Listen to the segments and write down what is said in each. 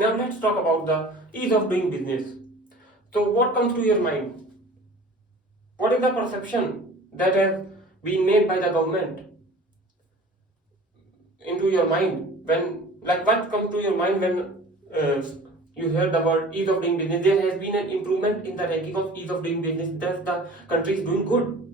Now let's talk about the ease of doing business. So what comes to your mind? What is the perception that has been made by the government into your mind when, like, what comes to your mind when uh, you hear the word ease of doing business? There has been an improvement in the ranking of ease of doing business. Thus, the country is doing good.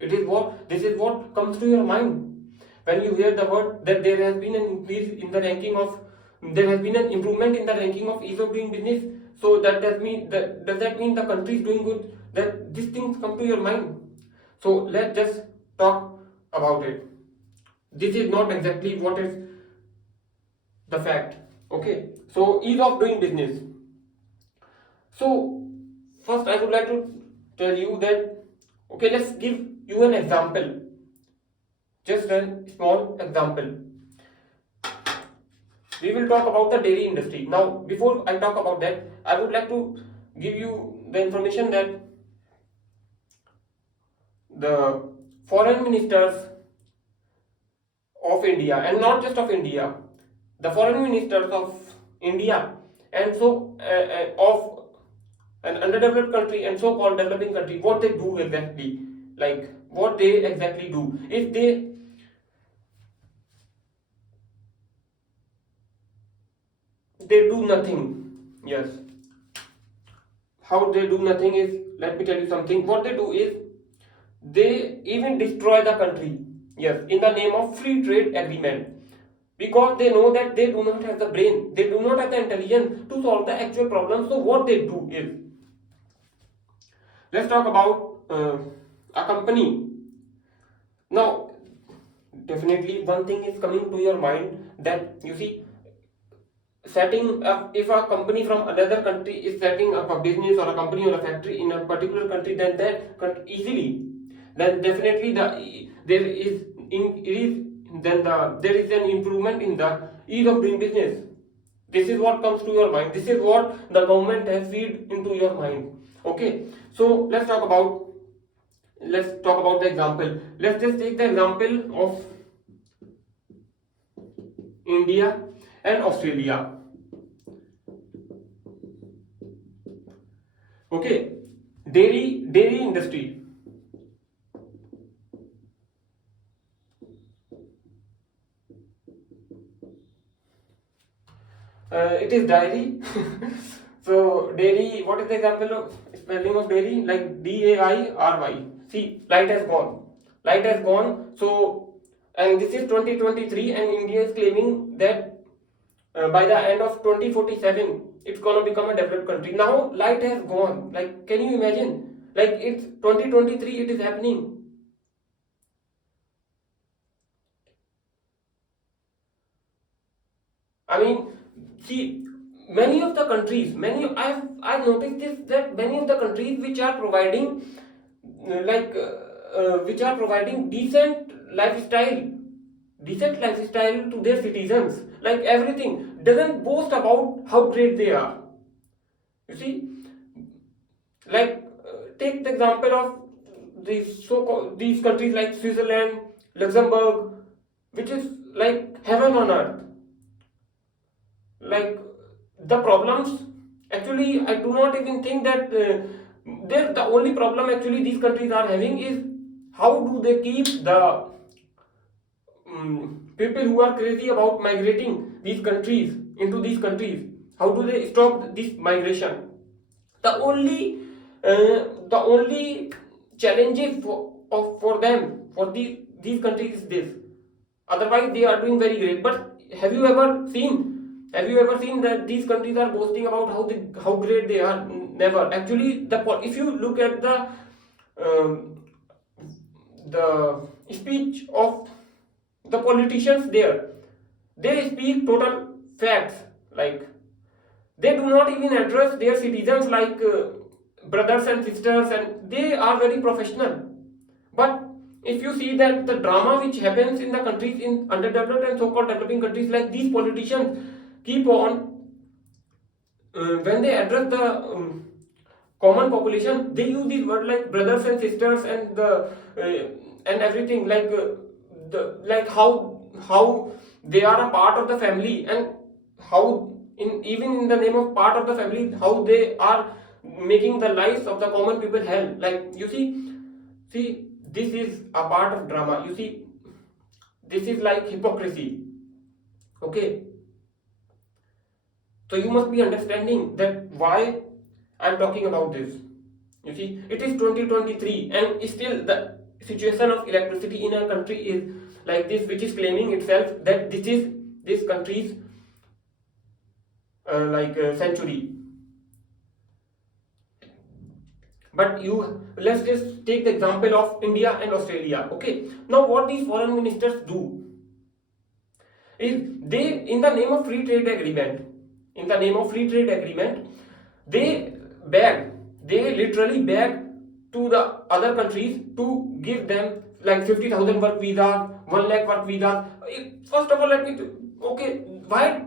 This is what comes to your mind when you hear the word that there has been an increase in the ranking of, there has been an improvement in the ranking of ease of doing business. So that does that mean the country is doing good? That these things come to your mind. So let's just talk about it. This is not exactly what is the fact. Okay, so ease of doing business. So first I would like to tell you that, okay, let's give you an example, just a small example. We will talk about the dairy industry. Now before I talk about that, I would like to give you the information that the foreign ministers of India, and not just of India, the foreign ministers of India, and so of an underdeveloped country and so-called developing country, what they do exactly, like what they exactly do. If they do nothing, yes. How they do nothing is, let me tell you something. What they do is they even destroy the country, yes, in the name of free trade agreement, because they know that they do not have the brain, they do not have the intelligence to solve the actual problem. So what they do is, let's talk about a company. Now definitely one thing is coming to your mind, that you see, setting up, if a company from another country is setting up a business or a company or a factory in a particular country, then that easily, then definitely there is there is an improvement in the ease of doing business. This is what comes to your mind, this is what the government has feed into your mind. Okay, so let's talk about the example. Let's just take the example of India and Australia. Okay, dairy industry. It is dairy. So dairy, what is the example of spelling of dairy? Like DAIRY. See, light has gone. Light has gone. So, and this is 2023, and India is claiming that by the end of 2047, it's gonna become a developed country. Now light has gone. Like, can you imagine? Like, it's 2023, it is happening. I mean, see, many of the countries, I've noticed this, that many of the countries which are providing which are providing decent lifestyle to their citizens, like everything, doesn't boast about how great they are. You see, like take the example of these countries like Switzerland, Luxembourg, which is like heaven on earth. Like, the problems, actually I do not even think that the only problem actually these countries are having is, how do they keep the people who are crazy about migrating these countries into these countries, how do they stop this migration? The only challenges for them, for these countries, is this. Otherwise they are doing very great. But have you ever seen that these countries are boasting about how great they are? Never. Actually, if you look at um, the speech of the politicians there, they speak total facts. Like, they do not even address their citizens like brothers and sisters, and they are very professional. But if you see that the drama which happens in the countries in underdeveloped and so-called developing countries, like these politicians keep on when they address the common population, they use these words like brothers and sisters, and the and everything, like how they are a part of the family, and how in even in the name of part of the family, how they are making the lives of the common people hell. Like you see, this is a part of drama. You see, this is like hypocrisy. Okay, so you must be understanding that why I'm talking about this. You see, it is 2023 and still the situation of electricity in our country is like this, which is claiming itself that this is this country's century. But you let's just take the example of India and Australia. Okay, now what these foreign ministers do is they, in the name of free trade agreement, in the name of free trade agreement, they beg, they literally beg to the other countries to give them like 50,000 work visas, 1 lakh work visas. First of all, let me okay, why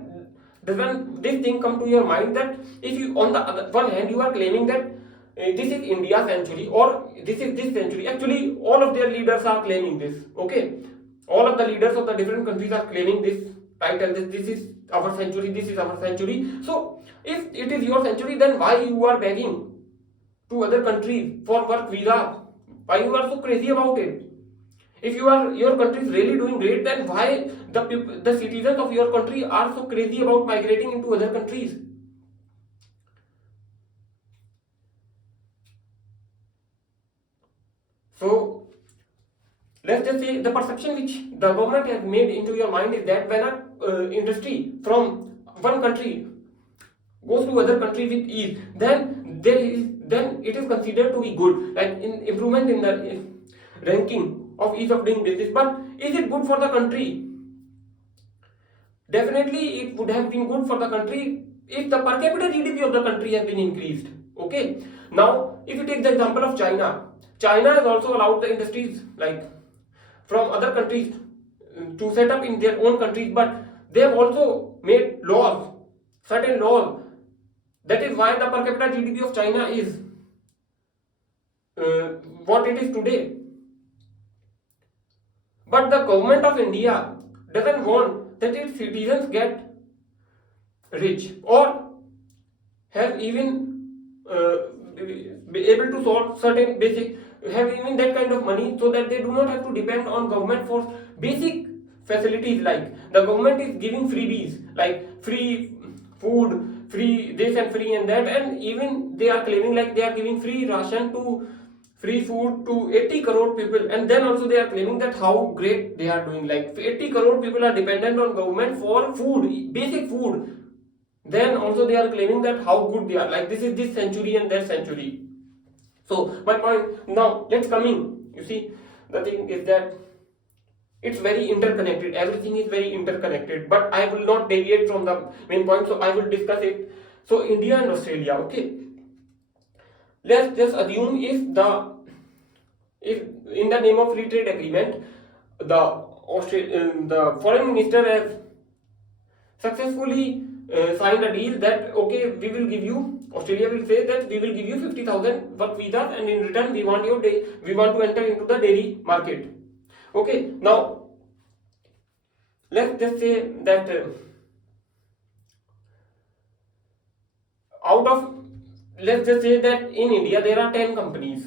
doesn't this thing come to your mind that if you on the other one hand you are claiming that this is India century or this is this century. Actually, all of their leaders are claiming this. Okay, all of the leaders of the different countries are claiming this title. This is our century. This is our century. So, if it is your century, then why you are begging to other countries for work visa? Why you are so crazy about it? If your country is really doing great, then why the citizens of your country are so crazy about migrating into other countries? So let's just say the perception which the government has made into your mind is that when a industry from one country goes to other country with ease, then it is considered to be good, like in improvement in the ranking of ease of doing business. But is it good for the country? Definitely, it would have been good for the country if the per capita GDP of the country has been increased. Okay. Now, if you take the example of China, China has also allowed the industries like from other countries to set up in their own countries, but they have also made laws, certain laws. That is why the per capita GDP of China is what it is today. But the government of India doesn't want that its citizens get rich or have even be able to solve certain basic, have even that kind of money so that they do not have to depend on government for basic facilities. Like the government is giving freebies like free food, free this and free and that, and even they are claiming like they are giving free ration to free food to 80 crore people, and then also they are claiming that how great they are doing. Like 80 crore people are dependent on government for food, basic food. Then also they are claiming that how good they are, like this is this century and that century. So my point now, let's coming, you see, the thing is that it's very interconnected, everything is very interconnected, but I will not deviate from the main point, so I will discuss it. So India and Australia, okay, let's just assume if in the name of free trade agreement the foreign minister has successfully signed a deal that okay, we will give you, Australia will say that we will give you 50,000 work visas, and in return we want to enter into the dairy market. Okay, now let's just say that out of let's just say that in India there are 10 companies.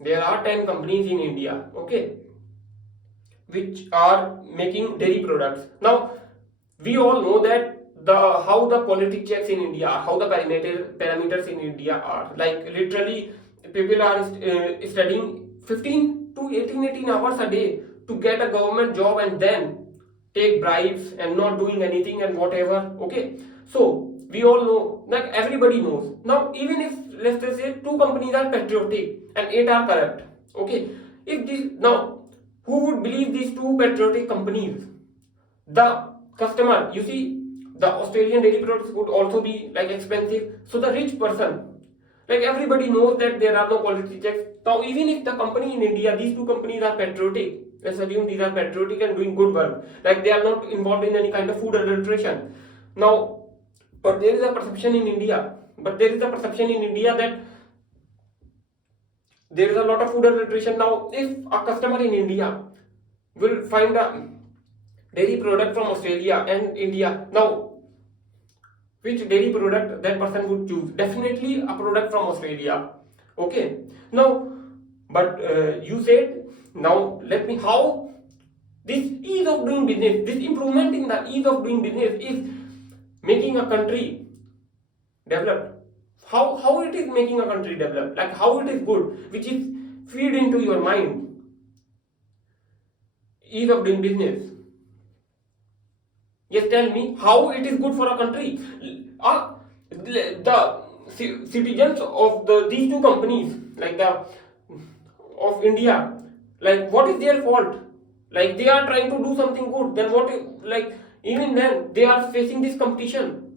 There are 10 companies in India, okay, which are making dairy products. Now we all know that how the quality checks in India are, how the parameters in India are. Like literally, people are studying 15 to 18 hours a day to get a government job and then take bribes and not doing anything and whatever. Okay, so we all know, like everybody knows. Now, even if let's just say two companies are patriotic and 8 are corrupt. Okay, if these now, who would believe these two patriotic companies? The customer, you see, the Australian dairy products would also be like expensive. So the rich person, like everybody knows that there are no quality checks. Now even if the company in India, these two companies are patriotic, let's assume these are patriotic and doing good work, like they are not involved in any kind of food adulteration. Now, but there is a perception in India, that there is a lot of food adulteration. Now if a customer in India will find a dairy product from Australia and India, now which dairy product that person would choose? Definitely a product from Australia. Okay. Now, but you said, now let me, how this ease of doing business, this improvement in the ease of doing business is making a country developed. How it is making a country developed? Like how it is good, which is feed into your mind. Ease of doing business. Yes, tell me how it is good for a country. The citizens of these two companies, like the of India, like what is their fault? Like they are trying to do something good. Then what? Like even then they are facing this competition.